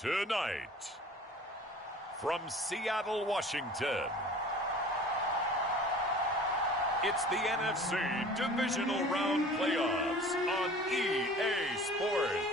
Tonight, from Seattle, Washington, it's the NFC Divisional Round Playoffs on EA Sports.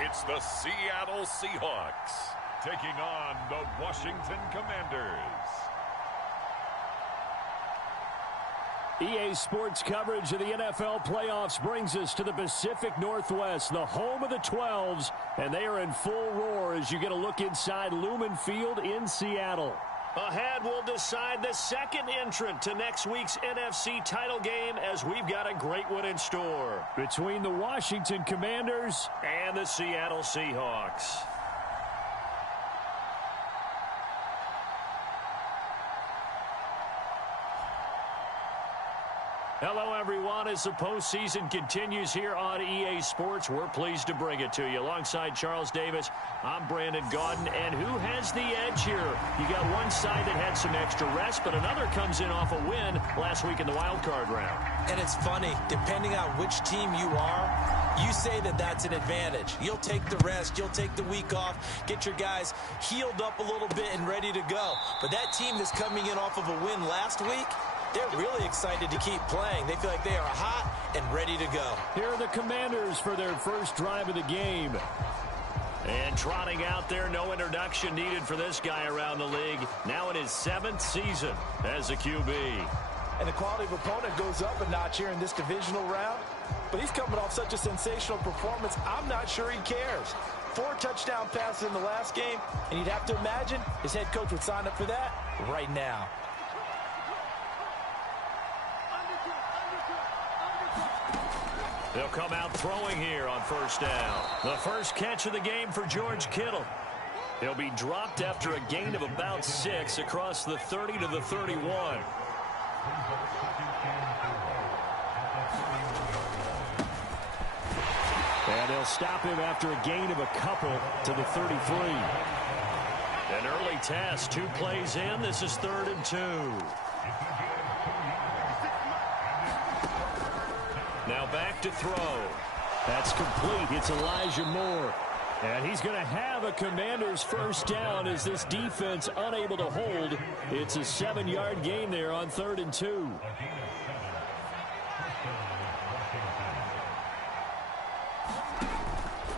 It's the Seattle Seahawks taking on the Washington Commanders. EA Sports coverage of the NFL playoffs brings us to the Pacific Northwest, the home of the 12s, and they are in full roar as you get a look inside Lumen Field in Seattle. Ahead, we'll decide the second entrant to next week's NFC title game as we've got a great one in store between the Washington Commanders and the Seattle Seahawks. Hello, everyone. As the postseason continues here on EA Sports, we're pleased to bring it to you. Alongside Charles Davis, I'm Brandon Gaudin. And who has the edge here? You got one side that had some extra rest, but another comes in off a win last week in the wild card round. And it's funny, depending on which team you are, you say that that's an advantage. You'll take the rest, you'll take the week off, get your guys healed up a little bit and ready to go. But that team that's coming in off of a win last week, they're really excited to keep playing. They feel like they are hot and ready to go. Here are the Commanders for their first drive of the game. And trotting out there, no introduction needed for this guy around the league. Now in his 7th season as a QB. And the quality of opponent goes up a notch here in this divisional round. But he's coming off such a sensational performance, I'm not sure he cares. 4 touchdown passes in the last game, and you'd have to imagine his head coach would sign up for that right now. They'll come out throwing here on first down. The first catch of the game for George Kittle. He'll be dropped after a gain of about 6 across the 30 to the 31. And they'll stop him after a gain of a couple to the 33. An early test, 2 plays in. This is 3rd and 2. Now back to throw. That's complete. It's Elijah Moore. And he's going to have a Commanders first down as this defense unable to hold. It's a 7-yard gain there on 3rd and 2.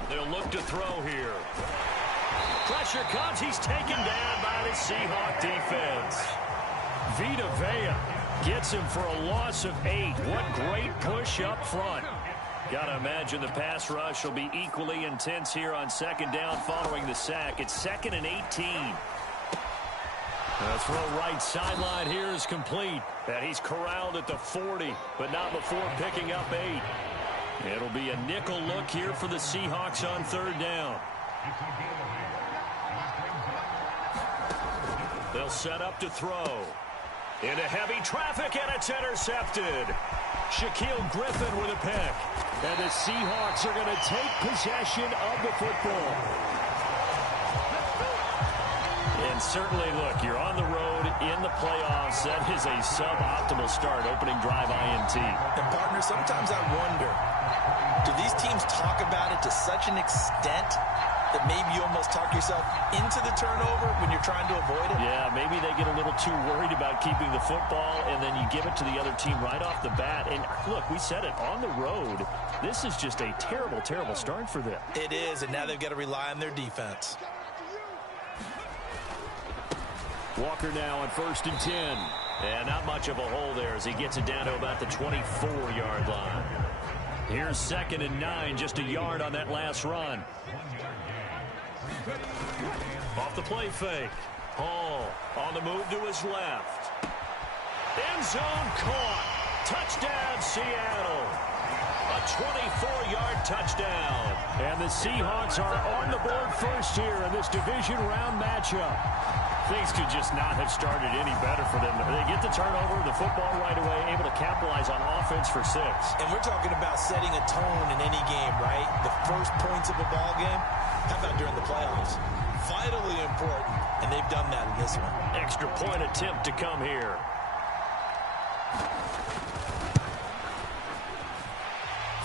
They'll look to throw here. Pressure comes. He's taken down by the Seahawk defense. Vita Vea gets him for a loss of 8. What great push up front. Got to imagine the pass rush will be equally intense here on 2nd down following the sack. It's 2nd and 18. The throw right sideline here is complete. And he's corralled at the 40, but not before picking up 8. It'll be a nickel look here for the Seahawks on 3rd down. They'll set up to throw. Into heavy traffic, and it's intercepted. Shaquille Griffin with a pick. And the Seahawks are going to take possession of the football. And certainly, look, you're on the road in the playoffs. That is a suboptimal start, opening drive INT. And, partner, sometimes I wonder, do these teams talk about it to such an extent that maybe you almost talk yourself into the turnover when you're trying to avoid it? Yeah, maybe they get a little too worried about keeping the football, and then you give it to the other team right off the bat. And, look, we said it, on the road, this is just a terrible, terrible start for them. It is, and now they've got to rely on their defense. Walker now on 1st and 10. And not much of a hole there as he gets it down to about the 24-yard line. Here's 2nd and 9, just a yard on that last run. Off the play fake. Hall on the move to his left. End zone caught. Touchdown, Seattle. A 24-yard touchdown. And the Seahawks are on the board first here in this division round matchup. Things could just not have started any better for them. They get the turnover, the football right away, able to capitalize on offense for 6. And we're talking about setting a tone in any game, right? The first points of a ball game. How about during the playoffs? Vitally important, and they've done that in this one. Extra point attempt to come here.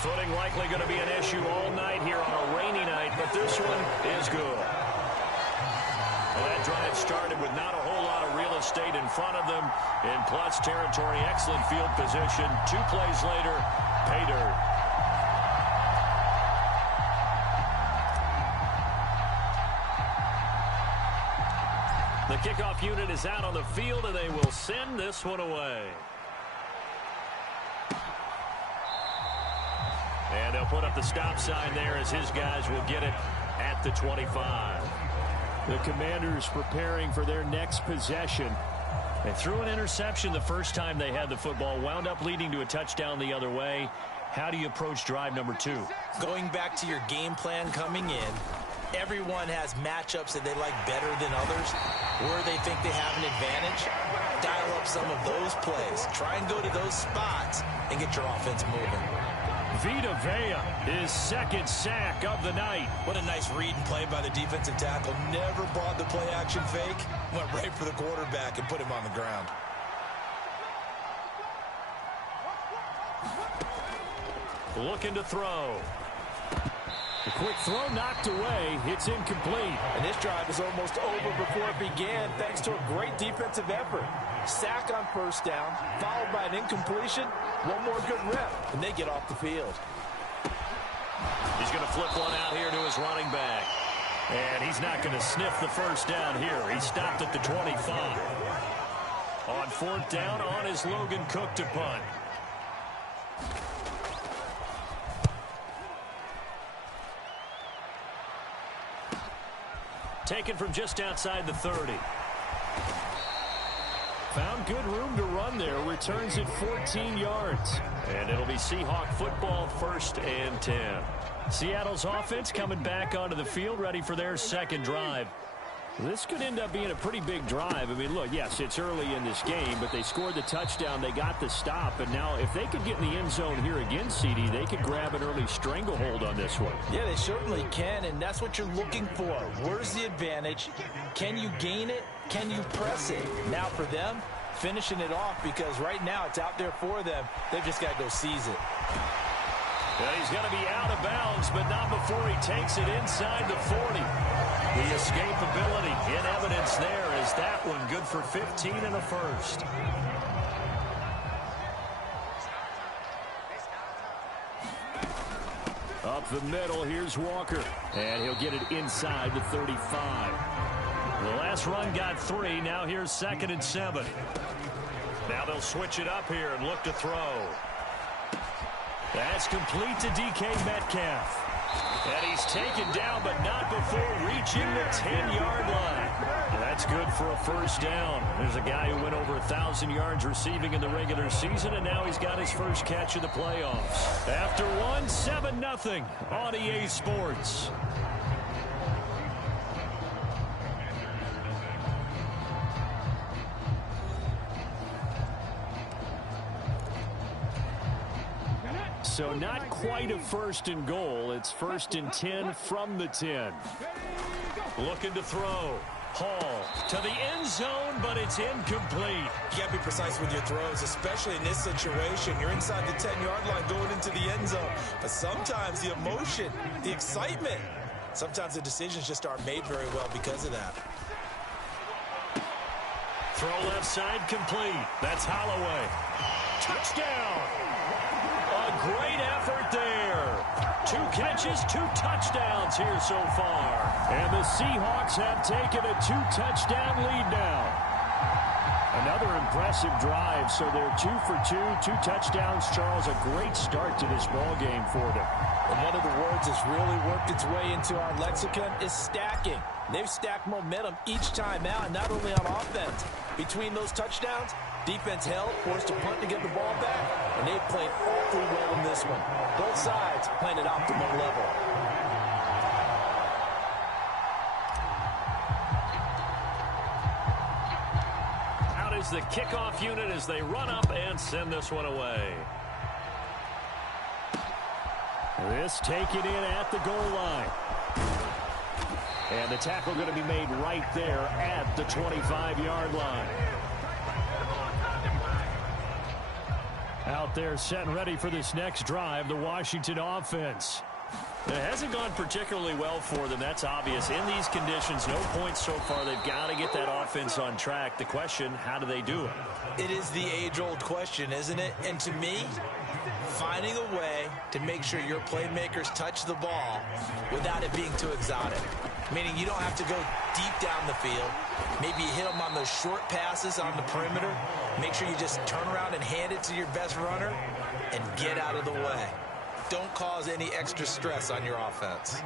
Footing likely going to be an issue all night here on a rainy night, but this one is good. Well, that drive started with not a whole lot of real estate in front of them. In plus territory, excellent field position. 2 plays later, pay dirt. The kickoff unit is out on the field, and they will send this one away. And they'll put up the stop sign there as his guys will get it at the 25. The Commanders preparing for their next possession. They threw an interception the first time they had the football, wound up leading to a touchdown the other way. How do you approach drive number 2? Going back to your game plan coming in, everyone has matchups that they like better than others, where they think they have an advantage. Dial up some of those plays. Try and go to those spots and get your offense moving. Vita Vea, his second sack of the night. What a nice read and play by the defensive tackle. Never bought the play-action fake. Went right for the quarterback and put him on the ground. Looking to throw. The quick throw knocked away. It's incomplete. And this drive is almost over before it began thanks to a great defensive effort. Sack on first down, followed by an incompletion. One more good rep, and they get off the field. He's going to flip one out here to his running back. And he's not going to sniff the first down here. He stopped at the 25. On 4th down, on is Logan Cook to punt. Taken from just outside the 30. Found good room to run there. Returns it 14 yards. And it'll be Seahawk football, 1st and 10. Seattle's offense coming back onto the field, ready for their second drive. This could end up being a pretty big drive. I mean, look, yes, it's early in this game, but they scored the touchdown. They got the stop. And now if they could get in the end zone here again, CD, they could grab an early stranglehold on this one. Yeah, they certainly can, and that's what you're looking for. Where's the advantage? Can you gain it? Can you press it? Now for them, finishing it off, because right now it's out there for them. They've just got to go seize it. Well, he's going to be out of bounds, but not before he takes it inside the 40. The escapability in evidence there is that one good for 15 and a first. Up the middle, here's Walker. And he'll get it inside the 35. The last run got 3. Now here's 2nd and 7. Now they'll switch it up here and look to throw. That's complete to DK Metcalf. And he's taken down, but not before reaching the 10-yard line. That's good for a first down. There's a guy who went over 1,000 yards receiving in the regular season, and now he's got his first catch of the playoffs. After one, 7-0 on EA Sports. So not quite a 1st and goal. It's 1st and 10 from the 10. Looking to throw. Hall to the end zone, but it's incomplete. You got to be precise with your throws, especially in this situation. You're inside the 10-yard line going into the end zone. But sometimes the emotion, the excitement, sometimes the decisions just aren't made very well because of that. Throw left side complete. That's Holloway. Touchdown. A great effort there. 2 catches, 2 touchdowns here so far. And the Seahawks have taken a 2-touchdown lead now. Another impressive drive, so they're 2 for 2, 2 touchdowns. Charles, a great start to this ball game for them. And one of the words that's really worked its way into our lexicon is stacking. They've stacked momentum each time out, and not only on offense. Between those touchdowns, defense held, forced to punt to get the ball back, and they've played awfully well in this one. Both sides playing at optimal level. is the kickoff unit as they run up and send this one away. This taken in at the goal line. And the tackle going to be made right there at the 25-yard line. Out there set and ready for this next drive, the Washington offense. It hasn't gone particularly well for them. That's obvious. In these conditions, no points so far. They've got to get that offense on track. The question, how do they do it? It is the age-old question, isn't it? And to me, finding a way to make sure your playmakers touch the ball without it being too exotic. Meaning you don't have to go deep down the field. Maybe you hit them on those short passes on the perimeter. Make sure you just turn around and hand it to your best runner and get out of the way. Don't cause any extra stress on your offense.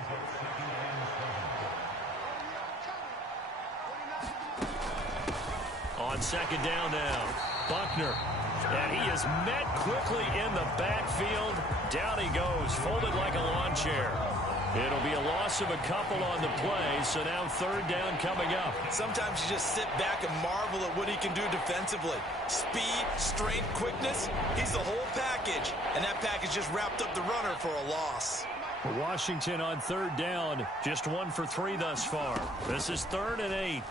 On second down now, Buckner. And he is met quickly in the backfield. Down he goes, folded like a lawn chair. It'll be a loss of a couple on the play, so now third down coming up. Sometimes you just sit back and marvel at what he can do defensively. Speed, strength, quickness, he's the whole package. And that package just wrapped up the runner for a loss. Washington on third down, just 1 for 3 thus far. This is 3rd and 8.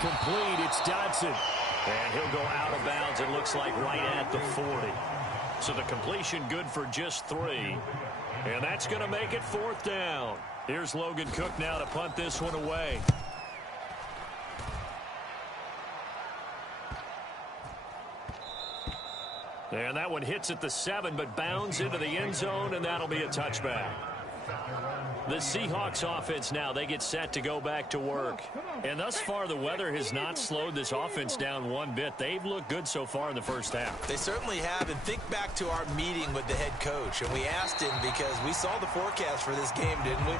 Complete, it's Dodson. And he'll go out of bounds, it looks like right at the 40. So the completion good for just 3. And that's going to make it 4th down. Here's Logan Cook now to punt this one away. And that one hits at the 7, but bounds into the end zone, and that'll be a touchback. The Seahawks offense now, they get set to go back to work. And thus far, the weather has not slowed this offense down one bit. They've looked good so far in the first half. They certainly have. And think back to our meeting with the head coach. And we asked him because we saw the forecast for this game, didn't we?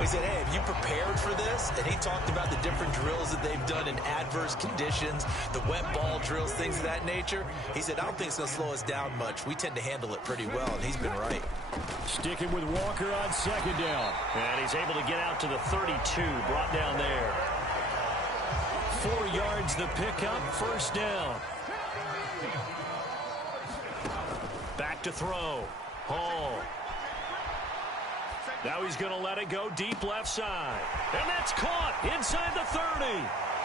We said, hey, have you prepared for this? And he talked about the different drills that they've done in adverse conditions, the wet ball drills, things of that nature. He said, I don't think it's going to slow us down much. We tend to handle it pretty well, and he's been right. Sticking with Walker on second down. And he's able to get out to the 32, brought down there. 4 yards the pickup, first down. Back to throw. Hall. Now he's going to let it go deep left side. And that's caught inside the 30.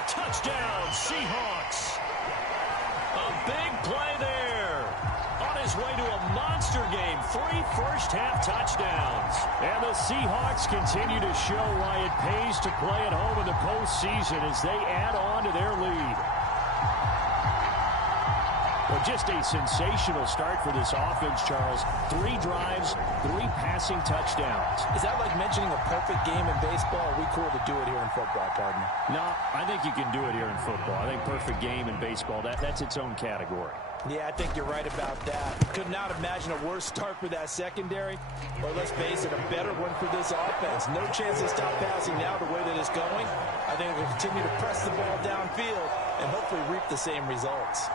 Touchdown, Seahawks. A big play there. On his way to a monster game. 3 first-half touchdowns. And the Seahawks continue to show why it pays to play at home in the postseason as they add on to their lead. Well, just a sensational start for this offense, Charles. 3 drives, 3 passing touchdowns. Is that like mentioning a perfect game in baseball? Or are we cool to do it here in football, partner? No, I think you can do it here in football. I think perfect game in baseball, that's its own category. Yeah, I think you're right about that. Could not imagine a worse start for that secondary, or let's face it, a better one for this offense. No chance to stop passing now the way that it's going. I think we'll continue to press the ball downfield and hopefully reap the same results.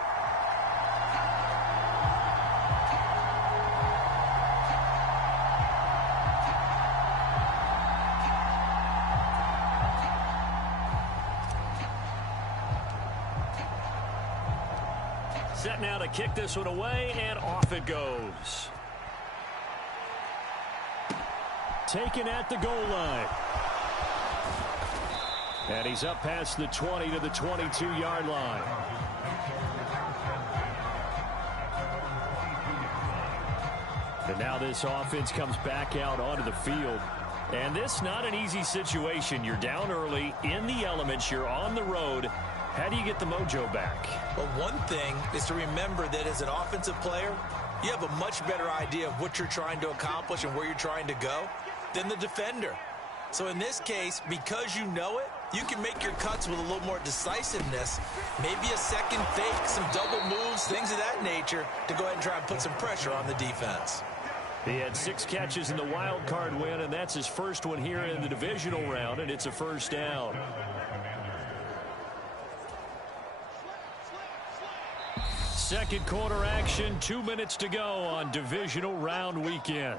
Set now to kick this one away, and off it goes. Taken at the goal line. And he's up past the 20 to the 22-yard line. And now this offense comes back out onto the field. And this not an easy situation. You're down early, in the elements, you're on the road. How do you get the mojo back? Well, one thing is to remember that as an offensive player, you have a much better idea of what you're trying to accomplish and where you're trying to go than the defender. So in this case, because you know it, you can make your cuts with a little more decisiveness, maybe a second fake, some double moves, things of that nature, to go ahead and try and put some pressure on the defense. He had 6 catches in the wild card win, and that's his first one here in the divisional round, and it's a first down. Second quarter action, 2 minutes to go on divisional round weekend.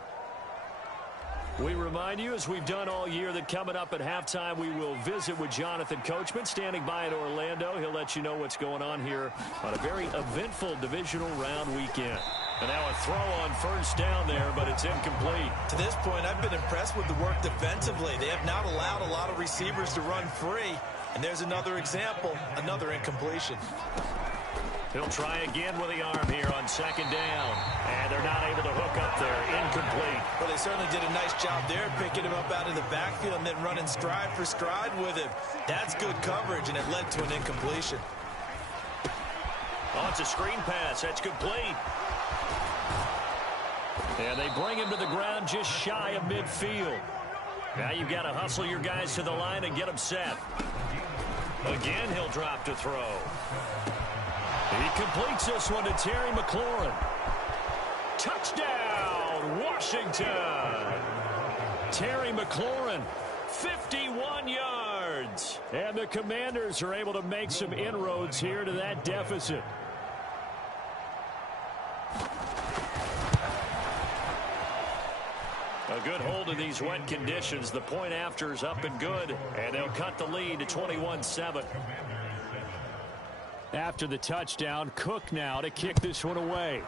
We remind you, as we've done all year, that coming up at halftime, we will visit with Jonathan Coachman, standing by in Orlando. He'll let you know what's going on here on a very eventful divisional round weekend. And now a throw on first down there, but it's incomplete. To this point, I've been impressed with the work defensively. They have not allowed a lot of receivers to run free. And there's another example, another incompletion. He'll try again with the arm here on second down. And they're not able to hook up there. Incomplete. Well, they certainly did a nice job there, picking him up out of the backfield and then running stride for stride with him. That's good coverage, and it led to an incompletion. Oh, it's a screen pass. That's complete. And they bring him to the ground just shy of midfield. Now you've got to hustle your guys to the line and get them set. Again, he'll drop to throw. He completes this one to Terry McLaurin. Touchdown, Washington. Terry McLaurin, 51 yards. And the Commanders are able to make some inroads here to that deficit. A good hold in these wet conditions. The point after is up and good. And they'll cut the lead to 21-7. After the touchdown, Cook now to kick this one away.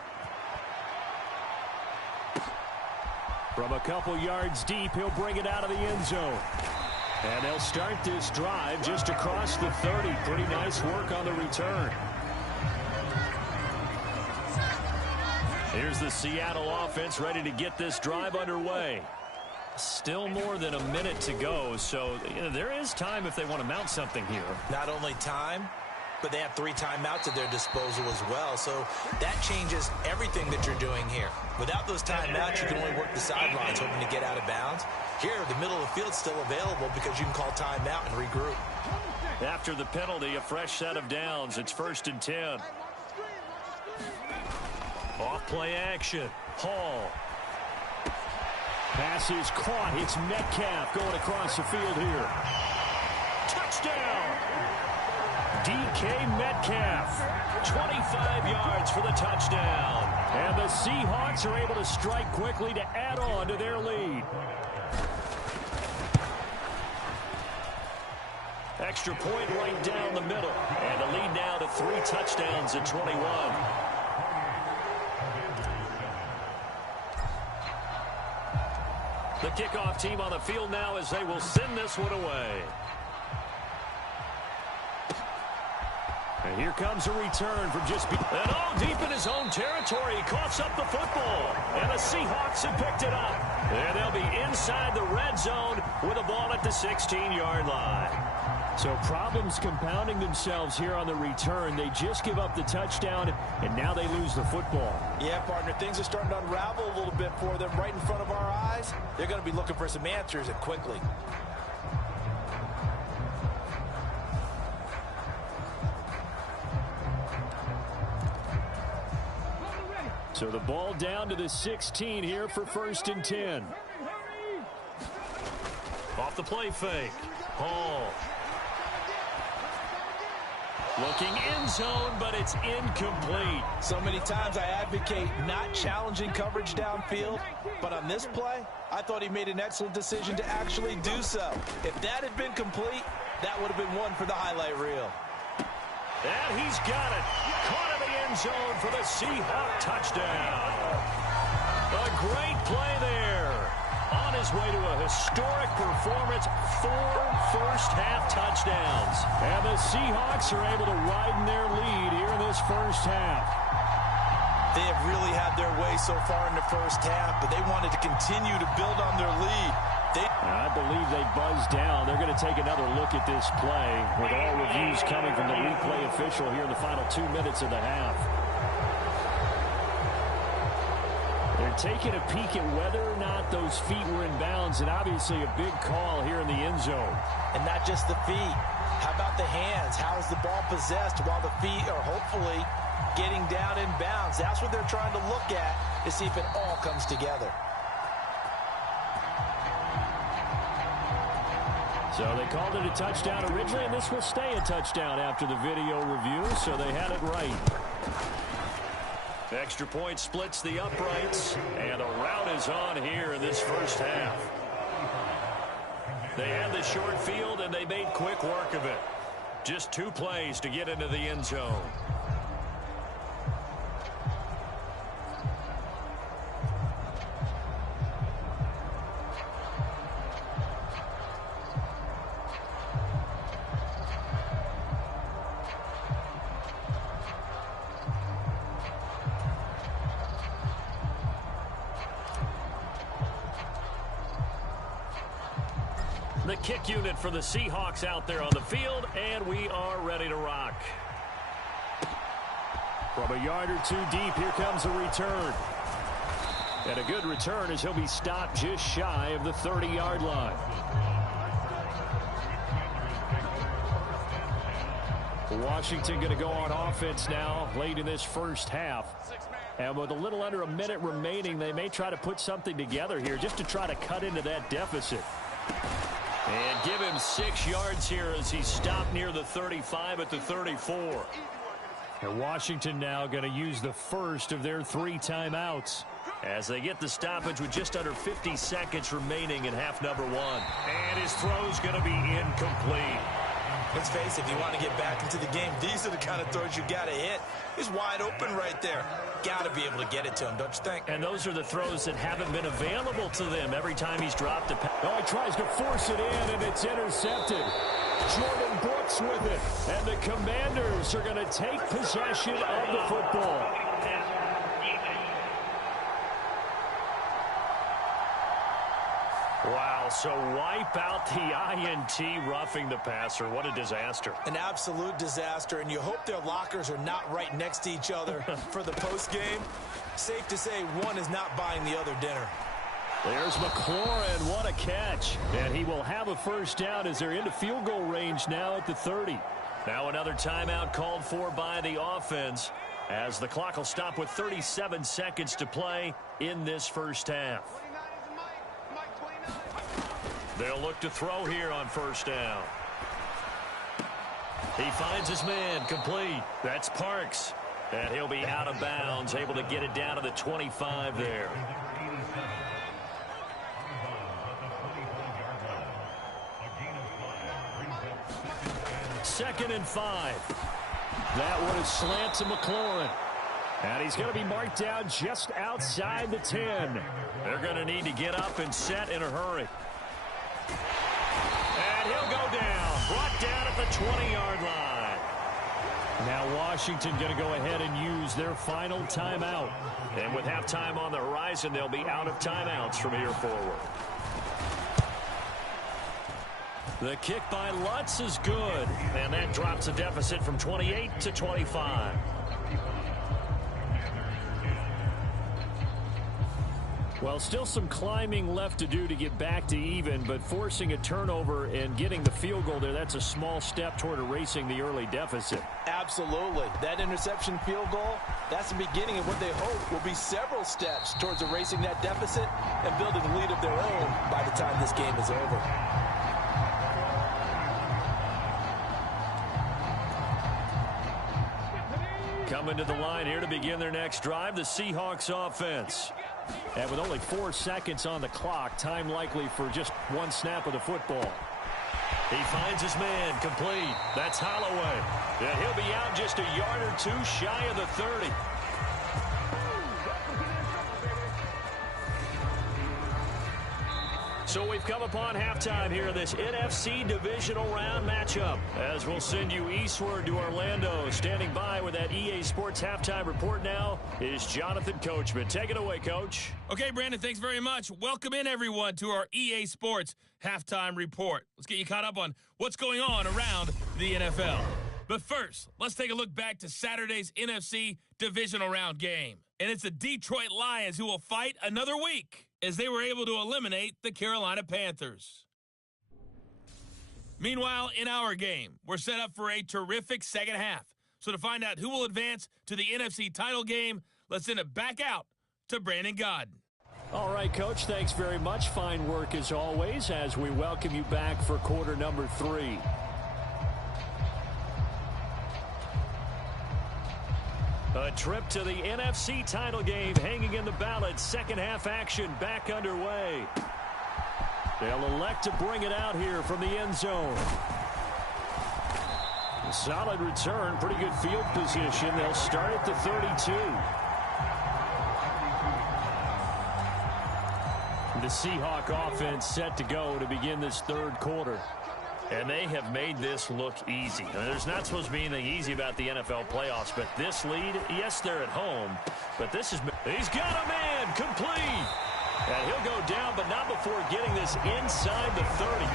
From a couple yards deep, he'll bring it out of the end zone. And they'll start this drive just across the 30. Pretty nice work on the return. Here's the Seattle offense ready to get this drive underway. Still more than a minute to go, so there is time if they want to mount something here. Not only time, but they have 3 timeouts at their disposal as well, so that changes everything that you're doing here. Without those timeouts, you can only work the sidelines, hoping to get out of bounds. Here, the middle of the field's still available because you can call timeout and regroup. After the penalty, a fresh set of downs. It's 1st and 10. Off play action. Hall. Pass is caught. It's Metcalf going across the field here. Touchdown! DK Metcalf. 25 yards for the touchdown. And the Seahawks are able to strike quickly to add on to their lead. Extra point right down the middle. And the lead now to 3 touchdowns at 21. The kickoff team on the field now as they will send this one away. And here comes a return from just... And deep in his own territory, he coughs up the football. And the Seahawks have picked it up. And they'll be inside the red zone with a ball at the 16-yard line. So problems compounding themselves here on the return. They just give up the touchdown, and now they lose the football. Yeah, partner, things are starting to unravel a little bit for them right in front of our eyes. They're going to be looking for some answers, and quickly. So the ball down to the 16 here for 1st and 10. Off the play fake. Hall. Looking end zone, but it's incomplete. So many times I advocate not challenging coverage downfield, but on this play, I thought he made an excellent decision to actually do so. If that had been complete, that would have been one for the highlight reel. And he's got it. Caught in the end zone for the Seahawk touchdown. A great play there. On his way to a historic performance, 4 first-half touchdowns. And the Seahawks are able to widen their lead here in this first half. They have really had their way so far in the first half, but they wanted to continue to build on their lead. I believe they buzzed down. They're going to take another look at this play with all reviews coming from the replay official here in the final 2 minutes of the half. They're taking a peek at whether or not those feet were in bounds, and obviously a big call here in the end zone. And not just the feet. How about the hands? How is the ball possessed while the feet are hopefully getting down in bounds? That's what they're trying to look at to see if it all comes together. So they called it a touchdown originally, and this will stay a touchdown after the video review, so they had it right. Extra point splits the uprights, and a rout is on here in this first half. They had the short field, and they made quick work of it. Just 2 plays to get into the end zone. The kick unit for the Seahawks out there on the field, and we are ready to rock. From a yard or 2 deep, here comes a return. And a good return as he'll be stopped just shy of the 30-yard line. Washington going to go on offense now late in this first half. And with a little under a minute remaining, they may try to put something together here just to try to cut into that deficit. And give him 6 yards here as he's stopped near the 35 at the 34. And Washington now going to use the first of their 3 timeouts as they get the stoppage with just under 50 seconds remaining in half number 1. And his throw's going to be incomplete. Let's face it, if you want to get back into the game, these are the kind of throws you got to hit. He's wide open right there. Got to be able to get it to him, don't you think? And those are the throws that haven't been available to them every time he's dropped a pass. Oh, he tries to force it in, and it's intercepted. Jordan Brooks with it. And the Commanders are going to take possession of the football. Wow, so wipe out the INT roughing the passer. What a disaster. An absolute disaster, and you hope their lockers are not right next to each other for the postgame. Safe to say one is not buying the other dinner. There's McLaurin. What a catch. And he will have a first down as they're into field goal range now at the 30. Now another timeout called for by the offense as the clock will stop with 37 seconds to play in this first half. They'll look to throw here on first down. He finds his man, complete. That's Parks. And he'll be out of bounds, able to get it down to the 25 there. Second and 5. That one is slant to McLaurin. And he's going to be marked down just outside the 10. They're going to need to get up and set in a hurry. And he'll go down. Brought down at the 20-yard line. Now Washington going to go ahead and use their final timeout. And with halftime on the horizon, they'll be out of timeouts from here forward. The kick by Lutz is good. And that drops the deficit from 28 to 25. Well, still some climbing left to do to get back to even, but forcing a turnover and getting the field goal there, that's a small step toward erasing the early deficit. Absolutely. That interception field goal, that's the beginning of what they hope will be several steps towards erasing that deficit and building a lead of their own by the time this game is over. Coming to the line here to begin their next drive, the Seahawks offense. And with only 4 seconds on the clock, time likely for just one snap of the football. He finds his man, complete. That's Holloway. And he'll be out just a yard or 2 shy of the 30. So we've come upon halftime here in this NFC divisional round matchup. As we'll send you eastward to Orlando. Standing by with that EA Sports halftime report now is Jonathan Coachman. Take it away, Coach. Okay, Brandon, thanks very much. Welcome in, everyone, to our EA Sports halftime report. Let's get you caught up on what's going on around the NFL. But first, let's take a look back to Saturday's NFC divisional round game. And it's the Detroit Lions who will fight another week as they were able to eliminate the Carolina Panthers. Meanwhile, in our game, we're set up for a terrific second half. So to find out who will advance to the NFC title game, let's send it back out to Brandon Godden. All right, Coach, thanks very much. Fine work as always as we welcome you back for quarter number 3. A trip to the NFC title game hanging in the balance. Second half action back underway. They'll elect to bring it out here from the end zone. Solid return, pretty good field position. They'll start at the 32. The Seahawk offense set to go to begin this third quarter. And they have made this look easy. I mean, there's not supposed to be anything easy about the NFL playoffs, but this lead, yes, they're at home, but this is... He's got a man, complete. And he'll go down, but not before getting this inside the 30.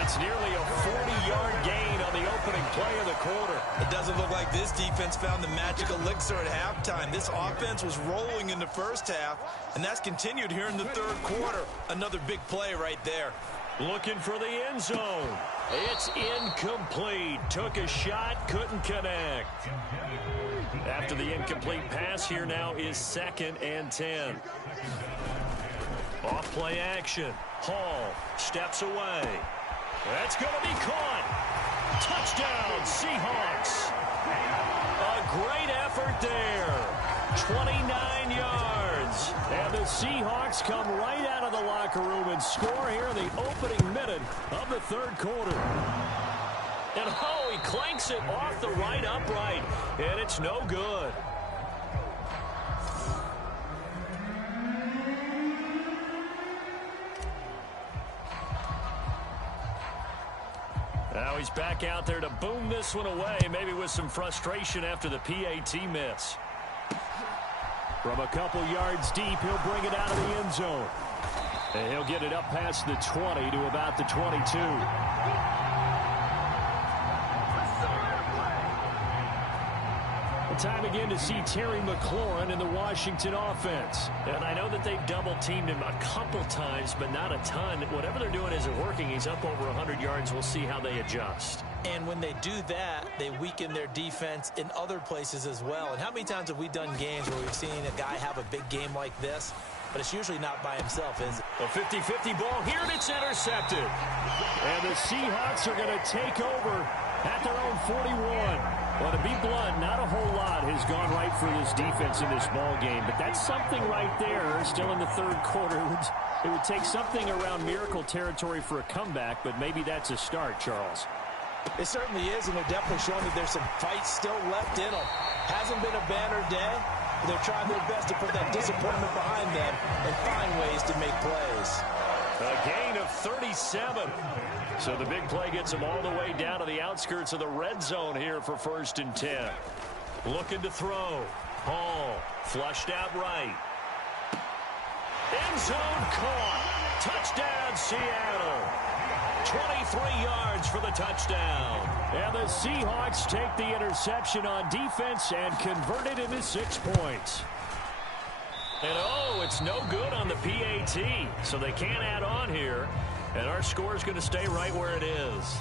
It's nearly a 40-yard gain on the opening play of the quarter. It doesn't look like this defense found the magic elixir at halftime. This offense was rolling in the first half, and that's continued here in the third quarter. Another big play right there. Looking for the end zone. It's incomplete. Took a shot, couldn't connect. After the incomplete pass, here now is 2nd and 10. Off play action. Hall steps away. That's going to be caught. Touchdown, Seahawks. A great effort there. 29 yards. And the Seahawks come right out of the locker room and score here in the opening minute of the third quarter. And oh, he clanks it off the right upright. And it's no good. Now he's back out there to boom this one away, maybe with some frustration after the PAT miss. From a couple yards deep, he'll bring it out of the end zone. And he'll get it up past the 20 to about the 22. Time again to see Terry McLaurin in the Washington offense. And I know that they've double-teamed him a couple times, but not a ton. Whatever they're doing isn't working. He's up over 100 yards. We'll see how they adjust. And when they do that, they weaken their defense in other places as well. And how many times have we done games where we've seen a guy have a big game like this? But it's usually not by himself, is it? A 50-50 ball here, and it's intercepted. And the Seahawks are going to take over at their own 41. Well, to be blunt, not a whole lot has gone right for this defense in this ball game, but that's something right there. Still in the third quarter. It would take something around miracle territory for a comeback, but maybe that's a start, Charles. It certainly is, and they're definitely showing that there's some fight still left in them. Hasn't been a banner day, but they're trying their best to put that disappointment behind them and find ways to make plays. A gain of 37. So the big play gets them all the way down to the outskirts of the red zone here for 1st and 10. Looking to throw. Hall flushed out right. End zone caught. Touchdown, Seattle. 23 yards for the touchdown. And the Seahawks take the interception on defense and convert it into 6 points. And oh, it's no good on the PAT, so they can't add on here. And our score is going to stay right where it is.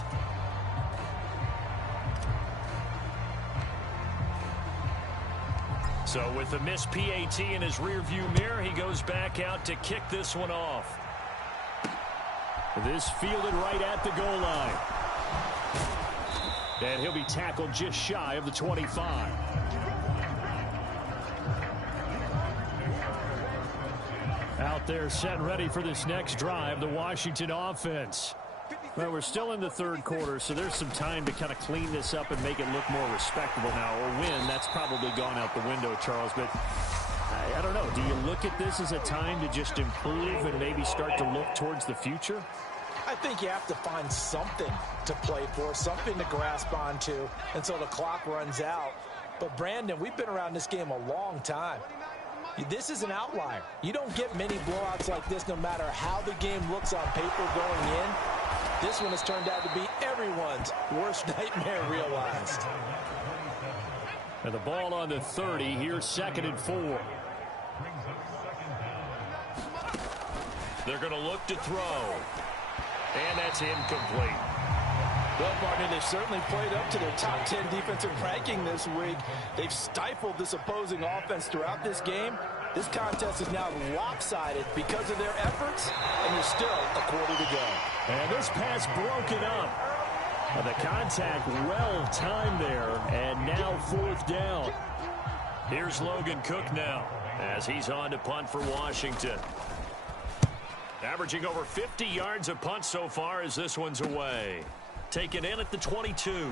So with the missed PAT in his rearview mirror, he goes back out to kick this one off. This fielded right at the goal line. And he'll be tackled just shy of the 25. Out there set ready for this next drive, the Washington offense. Well, we're still in the third quarter, so there's some time to kind of clean this up and make it look more respectable now. Or win, that's probably gone out the window, Charles. But I don't know. Do you look at this as a time to just improve and maybe start to look towards the future? I think you have to find something to play for, something to grasp onto until the clock runs out. But, Brandon, we've been around this game a long time. This is an outlier. You don't get many blowouts like this no matter how the game looks on paper going in. This one has turned out to be everyone's worst nightmare realized. And the ball on the 30, here's 2nd and 4. They're going to look to throw. And that's incomplete. Well, partner, they've certainly played up to their top 10 defensive ranking this week. They've stifled this opposing offense throughout this game. This contest is now lopsided because of their efforts, and there's still a quarter to go. And this pass broken up. The contact well timed there, and now 4th down. Here's Logan Cook now as he's on to punt for Washington. Averaging over 50 yards a punt so far as this one's away. Taken in at the 22.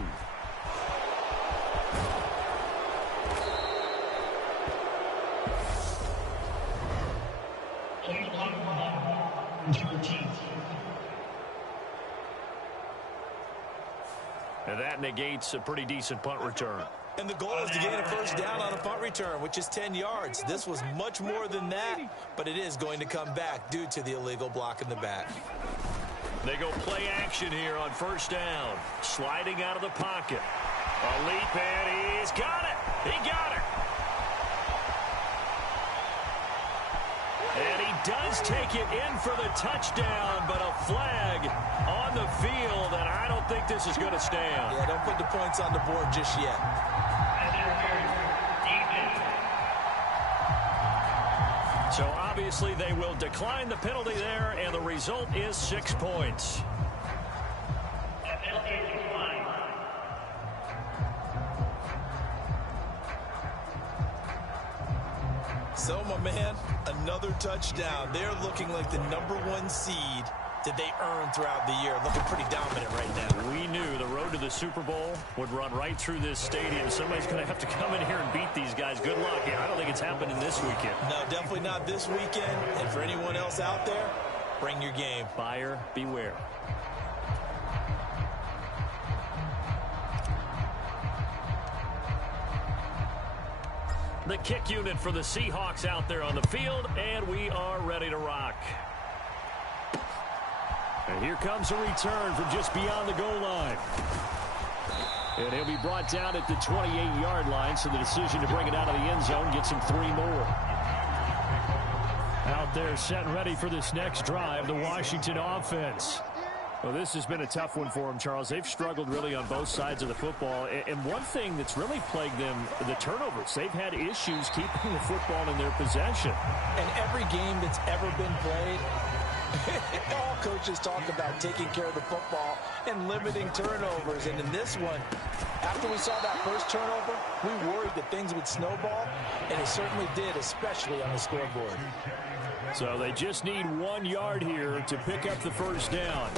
And that negates a pretty decent punt return. And the goal is to gain a first down on a punt return, which is 10 yards. This was much more than that, but it is going to come back due to the illegal block in the back. They go play action here on first down. Sliding out of the pocket. A leap, and he's got it. He got it. And he does take it in for the touchdown, but a flag on the field, and I don't think this is going to stand. Yeah, don't put the points on the board just yet. So obviously they will decline the penalty there, and the result is 6 points. So, my man, another touchdown. They're looking like the #1 seed that they earned throughout the year. Looking pretty dominant right now. We knew the road to the Super Bowl would run right through this stadium. Somebody's going to have to come in here and beat these guys. Good luck. Yeah, I don't think it's happening this weekend. No, definitely not this weekend. And for anyone else out there, bring your game. Buyer beware. The kick unit for the Seahawks out there on the field, and we are ready to rock. And here comes a return from just beyond the goal line. And he'll be brought down at the 28-yard line, so the decision to bring it out of the end zone gets him 3 more. Out there set and ready for this next drive, the Washington offense. Well, this has been a tough one for them, Charles. They've struggled really on both sides of the football. And one thing that's really plagued them, the turnovers. They've had issues keeping the football in their possession. And every game that's ever been played, all coaches talk about taking care of the football and limiting turnovers. And in this one, after we saw that first turnover, we worried that things would snowball, and it certainly did, especially on the scoreboard. So they just need 1 yard here to pick up the first down.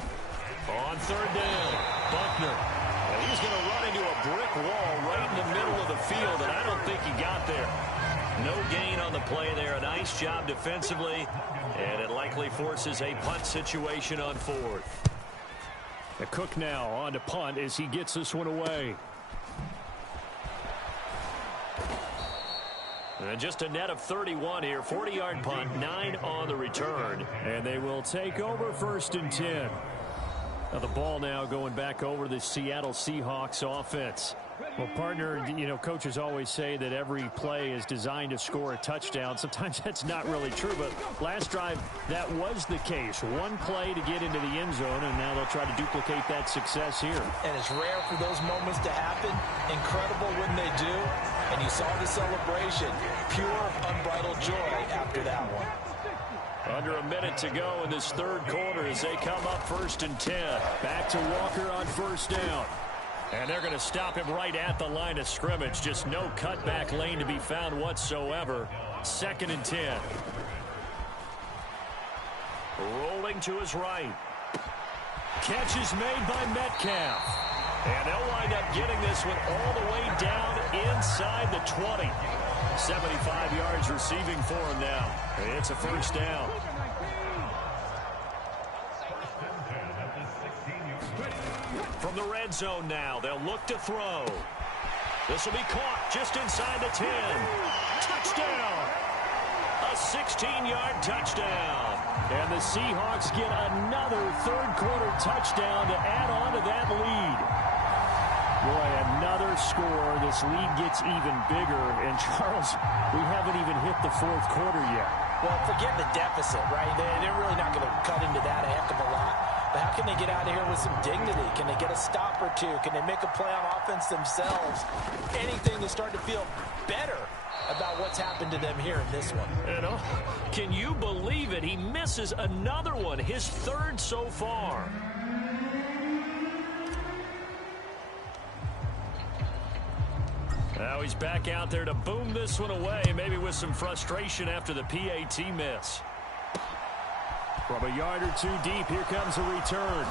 On third down, Buckner. And he's going to run into a brick wall right in the middle of the field, and I don't think he got there. No gain on the play there. A nice job defensively, and it likely forces a punt situation on fourth. The Cook now on to punt as he gets this one away. And just a net of 31 here. 40-yard punt, 9 on the return. And they will take over first and 10. Now the ball now going back over the Seattle Seahawks offense. Well, partner, you know, coaches always say that every play is designed to score a touchdown. Sometimes that's not really true, but last drive, that was the case. One play to get into the end zone, and now they'll try to duplicate that success here. And it's rare for those moments to happen. Incredible when they do. And you saw the celebration. Pure, unbridled joy after that one. Under a minute to go in this third quarter as they come up first and 10. Back to Walker on first down. And they're going to stop him right at the line of scrimmage. Just no cutback lane to be found whatsoever. Second and 10. Rolling to his right. Catch is made by Metcalf. And they'll wind up getting this one all the way down inside the 20. 75 yards receiving for him now. It's a first down. From the red zone now, they'll look to throw. This will be caught just inside the 10. Touchdown! A 16-yard touchdown. And the Seahawks get another third-quarter touchdown to add on to that lead. Boy, another score. This lead gets even bigger. And, Charles, we haven't even hit the fourth quarter yet. Well, forget the deficit, right? They're really not going to cut into that a heck of a lot. But how can they get out of here with some dignity? Can they get a stop or two? Can they make a play on offense themselves? Anything to start to feel better about what's happened to them here in this one. You know, can you believe it? He misses another one, his third so far. Now he's back out there to boom this one away, maybe with some frustration after the PAT miss. From a yard or two deep, here comes a return.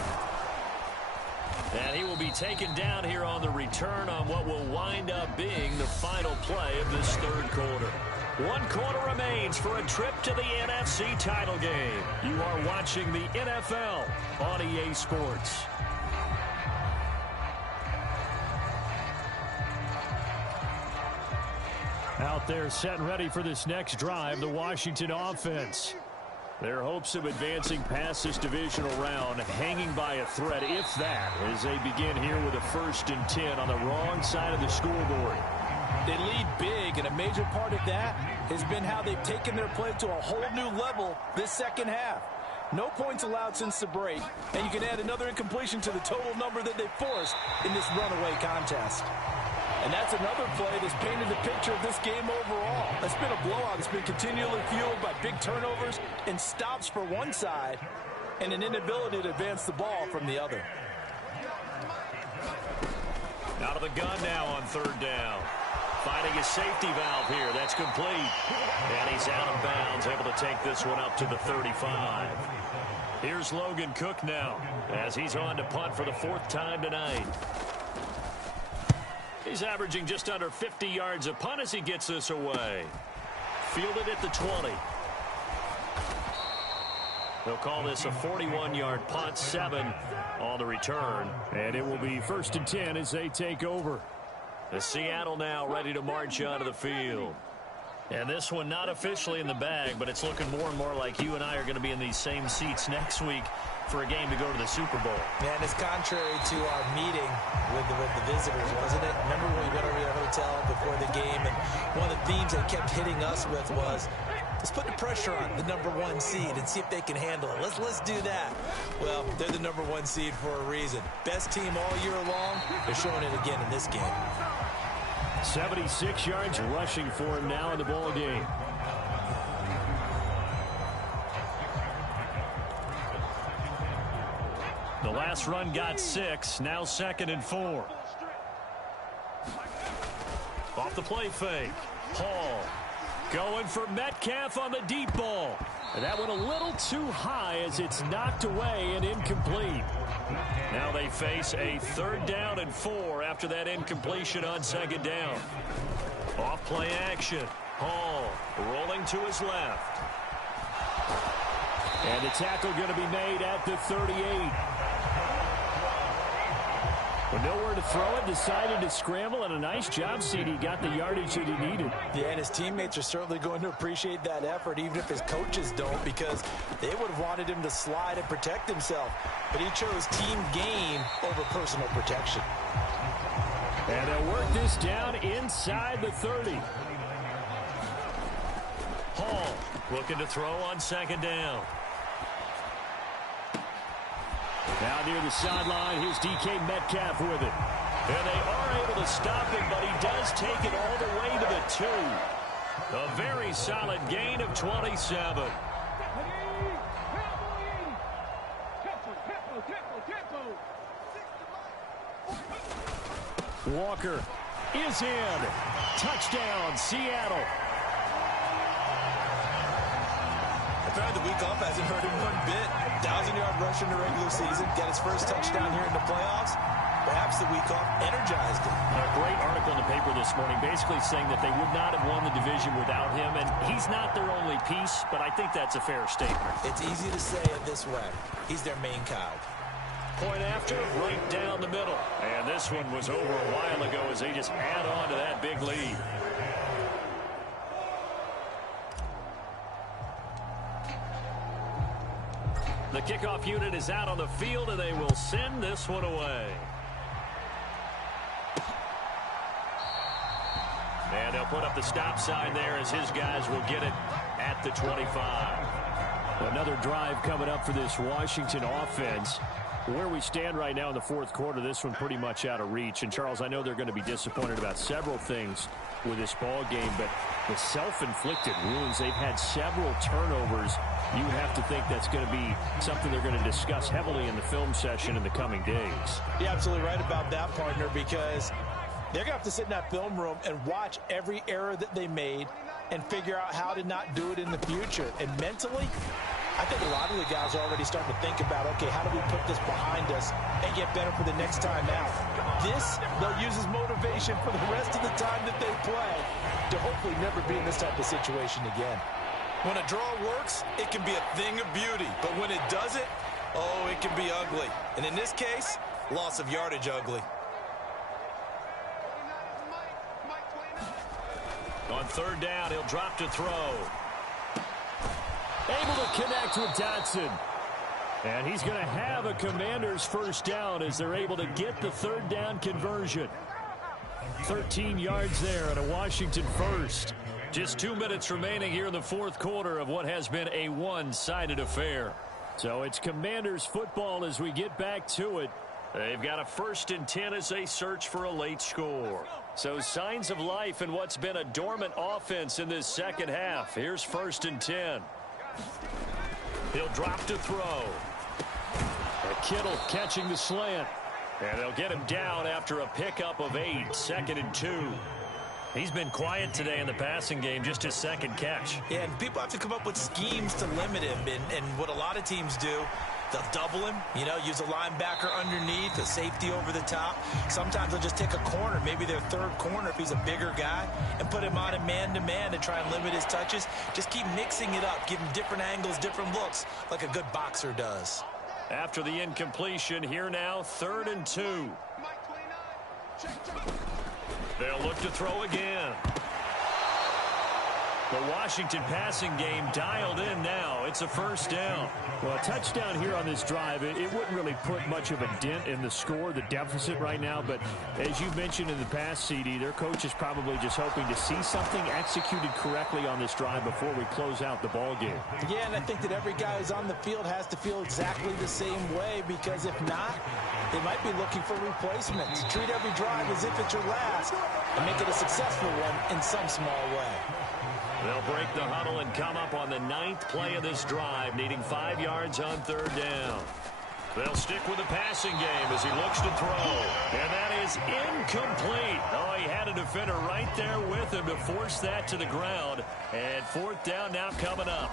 And he will be taken down here on the return on what will wind up being the final play of this third quarter. 1 quarter remains for a trip to the NFC title game. You are watching the NFL on EA Sports. Out there set and ready for this next drive, the Washington offense. Their hopes of advancing past this divisional round hanging by a thread, if that, as they begin here with a 1st and 10 on the wrong side of the scoreboard. They lead big, and a major part of that has been how they've taken their play to a whole new level this second half. No points allowed since the break, and you can add another incompletion to the total number that they forced in this runaway contest. And that's another play that's painted the picture of this game overall. It's been a blowout. It's been continually fueled by big turnovers and stops for one side and an inability to advance the ball from the other. Out of the gun now on 3rd down. Finding a safety valve here. That's complete. And he's out of bounds, able to take this one up to the 35. Here's Logan Cook now as he's on to punt for the 4th time tonight. He's averaging just under 50 yards a punt as he gets this away. Fielded at the 20. They'll call this a 41-yard punt, 7 on the return. And it will be 1st and 10 as they take over. The Seattle now ready to march onto the field. And this one not officially in the bag, but it's looking more and more like you and I are going to be in these same seats next week for a game to go to the Super Bowl. Man, it's contrary to our meeting with the visitors, wasn't it? Remember when we went over to the hotel before the game, and one of the themes they kept hitting us with was, let's put the pressure on the #1 seed and see if they can handle it. Let's do that. Well, they're the #1 seed for a reason. Best team all year long. They're showing it again in this game. 76 yards rushing for him now in the ball game. The last run got 6. Now 2nd and 4. Off the play fake. Hall going for Metcalf on the deep ball. And that went a little too high as it's knocked away and incomplete. Now they face a 3rd down and 4 after that incompletion on 2nd down. Off play action. Hall rolling to his left. And the tackle going to be made at the 38. But nowhere to throw it, decided to scramble, and a nice job, CD. Got the yardage that he needed. Yeah, and his teammates are certainly going to appreciate that effort, even if his coaches don't, because they would have wanted him to slide and protect himself. But he chose team gain over personal protection. And they'll work this down inside the 30. Hall looking to throw on 2nd down. Now near the sideline, here's DK Metcalf with it. And they are able to stop him, but he does take it all the way to the 2. A very solid gain of 27. Walker is in. Touchdown, Seattle. The week off hasn't hurt him one bit. 1,000-yard rush in the regular season. Got his first touchdown here in the playoffs. Perhaps the week off energized him. A great article in the paper this morning basically saying that they would not have won the division without him. And he's not their only piece, but I think that's a fair statement. It's easy to say it this way. He's their main cog. Point after, right down the middle. And this one was over a while ago as they just add on to that big lead. The kickoff unit is out on the field, and they will send this one away. And they'll put up the stop sign there as his guys will get it at the 25. Another drive coming up for this Washington offense. Where we stand right now in the 4th quarter, this one pretty much out of reach. And, Charles, I know they're going to be disappointed about several things with this ball game, but the self-inflicted wounds, they've had several turnovers. You would have to think that's going to be something they're going to discuss heavily in the film session in the coming days. You're absolutely right about that, partner, because They're going to have to sit in that film room and watch every error that they made and figure out how to not do it in the future. And mentally, I think a lot of the guys are already starting to think about, okay, how do we put this behind us and get better for the next time out? This, they'll use as motivation for the rest of the time that they play to hopefully never be in this type of situation again. When a draw works, it can be a thing of beauty. But when it doesn't, oh, it can be ugly. And in this case, loss of yardage ugly. On third down, he'll drop to throw. Able to connect with Dotson. And he's going to have a Commanders first down as they're able to get the third down conversion. 13 yards there and a Washington first. Just 2 minutes remaining here in the fourth quarter of what has been a one-sided affair. So it's Commanders football as we get back to it. They've got a 1st and 10 as they search for a late score. So signs of life in what's been a dormant offense in this second half. Here's 1st and 10. He'll drop to throw. Kittle catching the slant. And they'll get him down after a pickup of 8. 2nd and 2. He's been quiet today in the passing game, just his second catch. Yeah, and people have to come up with schemes to limit him. And what a lot of teams do, they'll double him, use a linebacker underneath, a safety over the top. Sometimes they'll just take a corner, maybe their third corner if he's a bigger guy, and put him on a man-to-man to try and limit his touches. Just keep mixing it up, give him different angles, different looks, like a good boxer does. After the incompletion, here now, 3rd and 2. They'll look to throw again. The Washington passing game dialed in now. It's a first down. Well, a touchdown here on this drive, it wouldn't really put much of a dent in the score, the deficit right now. But as you mentioned in the past, CD, their coach is probably just hoping to see something executed correctly on this drive before we close out the ball game. Yeah, and I think that every guy who's on the field has to feel exactly the same way, because if not, they might be looking for replacements. Treat every drive as if it's your last and make it a successful one in some small way. They'll break the huddle and come up on the 9th play of this drive, needing 5 yards on 3rd down. They'll stick with the passing game as he looks to throw. And that is incomplete. Oh, he had a defender right there with him to force that to the ground. And 4th down now coming up.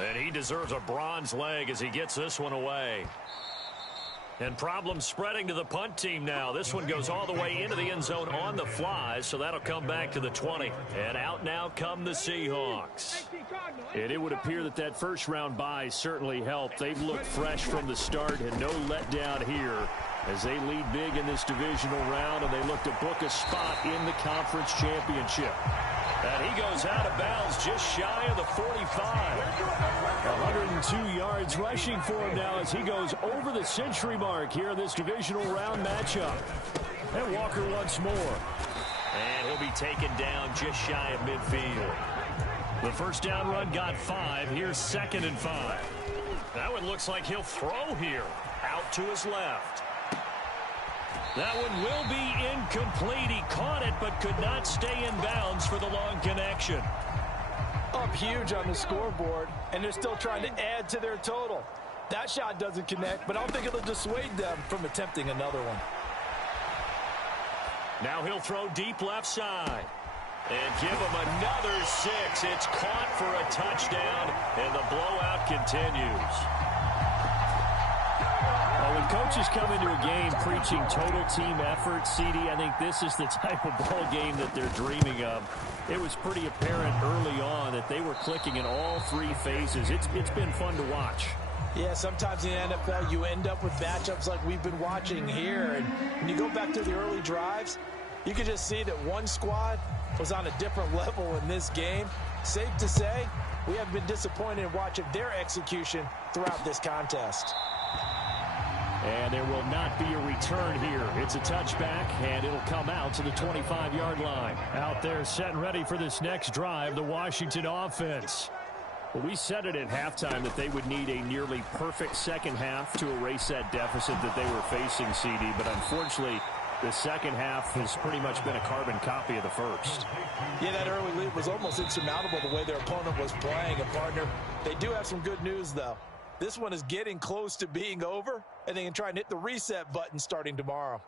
And he deserves a bronze leg as he gets this one away. And problems spreading to the punt team now. This one goes all the way into the end zone on the fly, so that'll come back to the 20. And out now come the Seahawks. And it would appear that that first-round bye certainly helped. They've looked fresh from the start and no letdown here as they lead big in this divisional round, and they look to book a spot in the conference championship. And he goes out of bounds just shy of the 45. 102 yards rushing for him now as he goes over the century mark here in this divisional round matchup. And Walker once more. And he'll be taken down just shy of midfield. The first down run got 5. Here's 2nd and 5. That one looks like he'll throw here. Out to his left. That one will be incomplete. He caught it but could not stay in bounds for the long connection. Up huge on the scoreboard, and they're still trying to add to their total. That shot doesn't connect, but I don't think it'll dissuade them from attempting another one. Now he'll throw deep left side. And give him another 6. It's caught for a touchdown, and the blowout continues. When coaches come into a game preaching total team effort, CD, I think this is the type of ball game that they're dreaming of. It was pretty apparent early on that they were clicking in all 3 phases. It's been fun to watch. Yeah, sometimes in the NFL you end up with matchups like we've been watching here. And when you go back to the early drives, you can just see that one squad was on a different level in this game. Safe to say, we have been disappointed in watching their execution throughout this contest. And there will not be a return here. It's a touchback, and it'll come out to the 25-yard line. Out there set and ready for this next drive, the Washington offense. Well, we said it at halftime that they would need a nearly perfect second half to erase that deficit that they were facing, CD. But unfortunately, the second half has pretty much been a carbon copy of the first. Yeah, that early lead was almost insurmountable the way their opponent was playing. And, partner, they do have some good news, though. This one is getting close to being over, and they can try and hit the reset button starting tomorrow.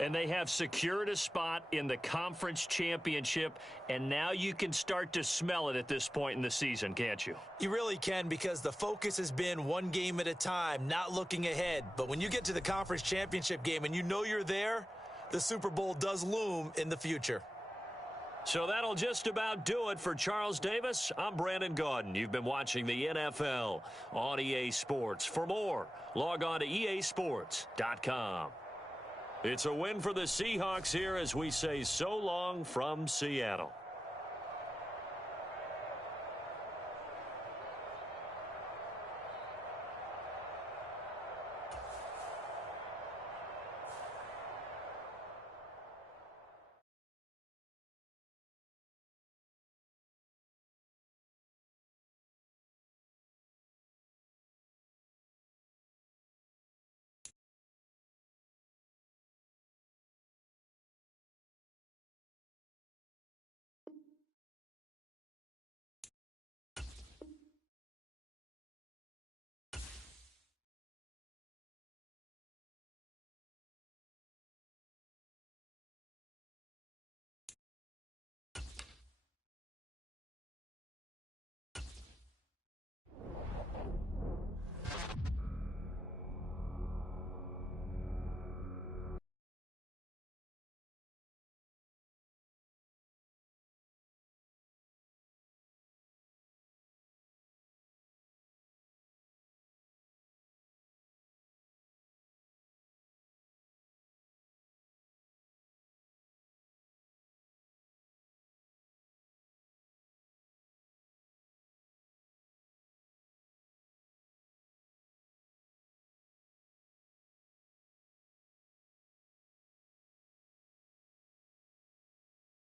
And they have secured a spot in the conference championship, and now you can start to smell it at this point in the season, can't you? You really can, because the focus has been one game at a time, not looking ahead. But when you get to the conference championship game and you know you're there, the Super Bowl does loom in the future. So that'll just about do it for Charles Davis. I'm Brandon Gaudin. You've been watching the NFL on EA Sports. For more, log on to easports.com. It's a win for the Seahawks here as we say so long from Seattle.